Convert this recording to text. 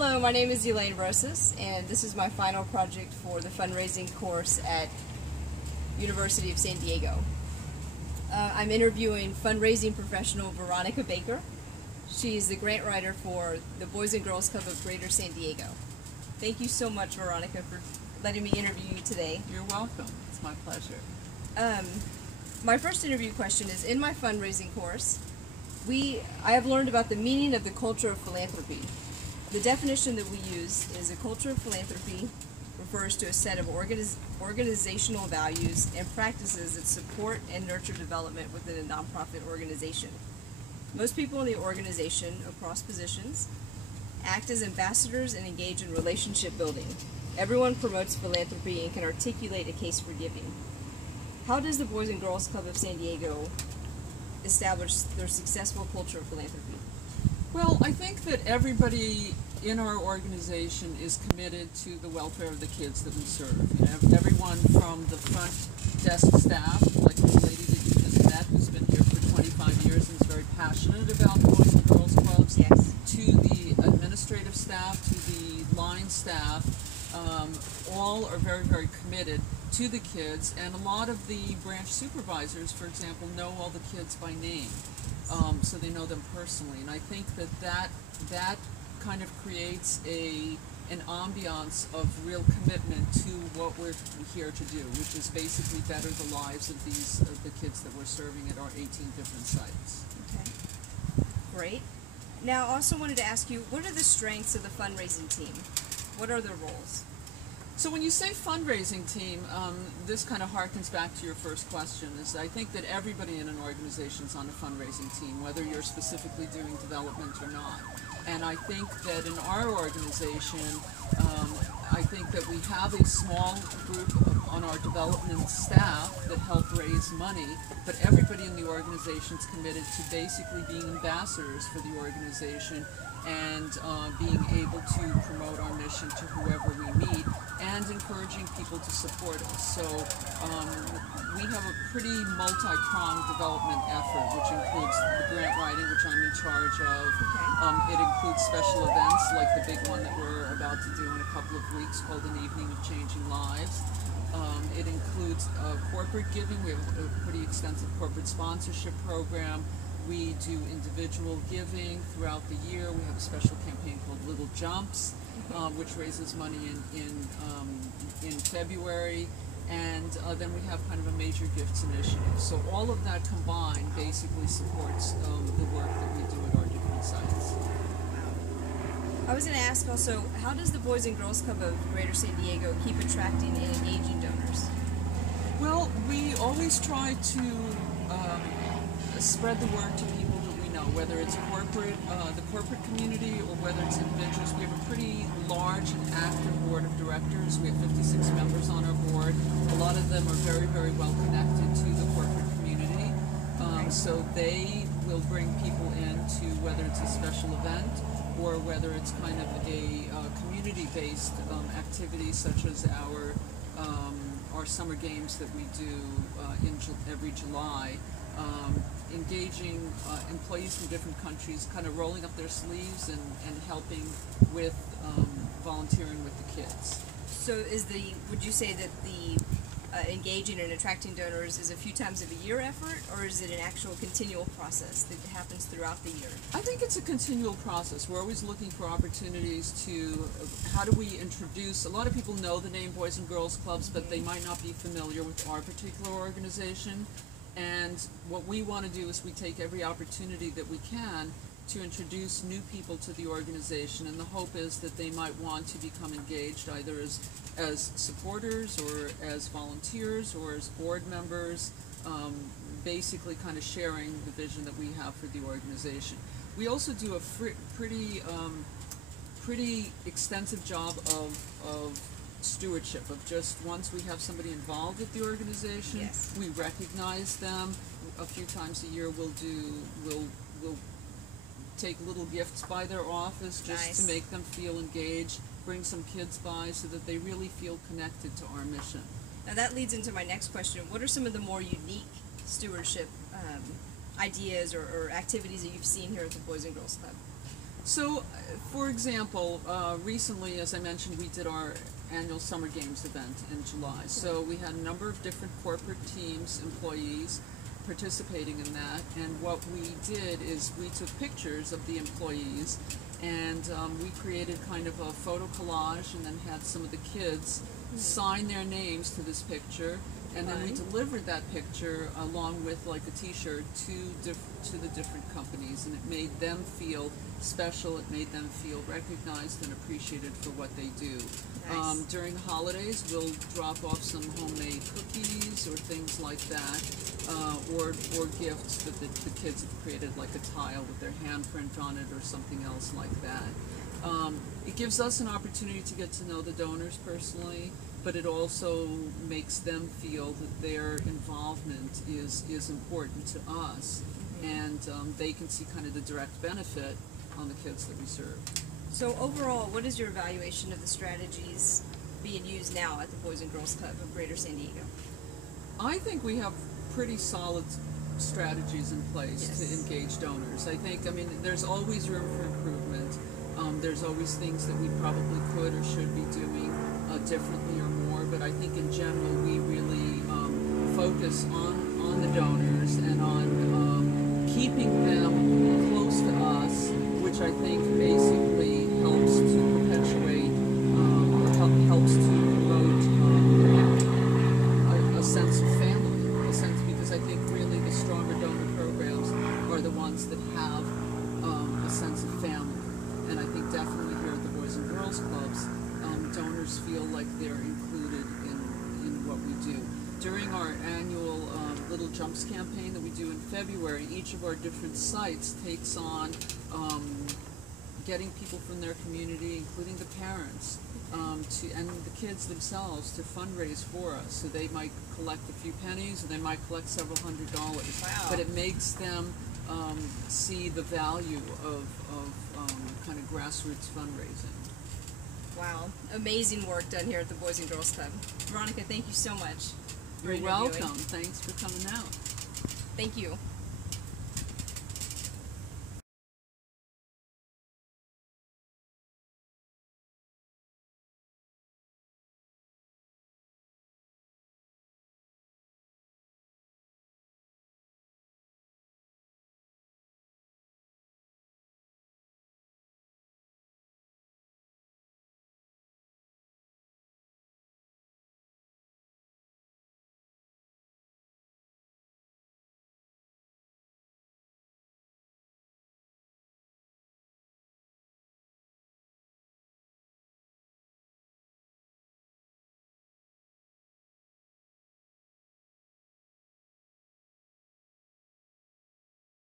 Hello, my name is Elaine Rosas, and this is my final project for the fundraising course at University of San Diego. I'm interviewing fundraising professional Veronica Baker. She's the grant writer for the Boys and Girls Club of Greater San Diego. Thank you so much, Veronica, for letting me interview you today. You're welcome. It's my pleasure. My first interview question is, in my fundraising course, I have learned about the meaning of the culture of philanthropy. The definition that we use is a culture of philanthropy refers to a set of organizational values and practices that support and nurture development within a nonprofit organization. Most people in the organization, across positions, act as ambassadors and engage in relationship building. Everyone promotes philanthropy and can articulate a case for giving. How does the Boys and Girls Club of San Diego establish their successful culture of philanthropy? Well, I think that everybody in our organization is committed to the welfare of the kids that we serve. You know, everyone from the front desk staff, like the lady that you just met, who's been here for 25 years and is very passionate about Boys and Girls Clubs, yes, to the administrative staff, to the line staff, all are very, very committed to the kids, and a lot of the branch supervisors, for example, know all the kids by name, so they know them personally. And I think that kind of creates an ambiance of real commitment to what we're here to do, which is basically better the lives of the kids that we're serving at our 18 different sites. Okay, great. Now, I also wanted to ask you, what are the strengths of the fundraising team? What are their roles? So when you say fundraising team, this kind of harkens back to your first question, is I think that everybody in an organization is on a fundraising team, whether you're specifically doing development or not. And I think that in our organization, I think that we have a small group on our development staff that help raise money, but everybody in the organization is committed to basically being ambassadors for the organization and being able to promote our mission to whoever we meet and encouraging people to support us. So we have a pretty multi-pronged development effort, which includes the grant writing, which I'm in charge of. Okay. It includes special events like the big one that we're about to do in a couple of weeks called An Evening of Changing Lives. It includes corporate giving. We have a pretty extensive corporate sponsorship program. We do individual giving throughout the year. We have a special campaign called Little Jumps, which raises money in February. And then we have kind of a major gifts initiative. So all of that combined basically supports the work that we do at our different sites. I was going to ask also, how does the Boys and Girls Club of Greater San Diego keep attracting and engaging donors? Well, we always try to spread the word to people that we know, whether it's corporate, the corporate community, or whether it's individuals. We have a pretty large and active board of directors. We have 56 members on our board. A lot of them are very, very well connected to the corporate community. So they will bring people into whether it's a special event or whether it's kind of a community-based activity, such as our summer games that we do every July. Engaging employees from different countries, kind of rolling up their sleeves and helping with volunteering with the kids. So would you say that the engaging and attracting donors is a few times of a year effort, or is it an actual continual process that happens throughout the year? I think it's a continual process. We're always looking for opportunities to, how do we introduce, a lot of people know the name Boys and Girls Clubs, but they might not be familiar with our particular organization. And what we want to do is we take every opportunity that we can to introduce new people to the organization, and the hope is that they might want to become engaged either as supporters or as volunteers or as board members, basically kind of sharing the vision that we have for the organization. We also do a pretty extensive job of stewardship, of just once we have somebody involved with the organization, yes, we recognize them. A few times a year we'll take little gifts by their office just nice, to make them feel engaged, bring some kids by so that they really feel connected to our mission. Now that leads into my next question. What are some of the more unique stewardship ideas or activities that you've seen here at the Boys and Girls Club? So, for example, recently, as I mentioned, we did our annual Summer Games event in July. So we had a number of different corporate teams, employees, participating in that. And what we did is we took pictures of the employees, and we created kind of a photo collage, and then had some of the kids sign their names to this picture. And then we delivered that picture along with like a T-shirt to the different companies, and it made them feel special. It made them feel recognized and appreciated for what they do. Nice. During the holidays, we'll drop off some homemade cookies or things like that, or gifts that the kids have created, like a tile with their handprint on it or something else like that. It gives us an opportunity to get to know the donors personally, but it also makes them feel that their involvement is important to us, and they can see kind of the direct benefit on the kids that we serve. So overall, what is your evaluation of the strategies being used now at the Boys and Girls Club of Greater San Diego? I think we have pretty solid strategies in place to engage donors. I mean, there's always room for improvement. There's always things that we probably could or should be doing differently or more, but I think in general we really focus on the donors and on keeping them close to us, which I think basically helps to perpetuate or helps to promote a sense of family, because I think really the stronger donor programs are the ones that have a sense of family. And I think definitely here at the Boys and Girls Clubs, donors feel like they're included in what we do. During our annual Little Jumps campaign that we do in February, each of our different sites takes on getting people from their community, including the parents, and the kids themselves, to fundraise for us. So they might collect a few pennies, or they might collect several $100s. Wow. But it makes them see the value of kind of grassroots fundraising. Wow, amazing work done here at the Boys and Girls Club. Veronica, thank you so much for You're interviewing. welcome. Thanks for coming out. Thank you.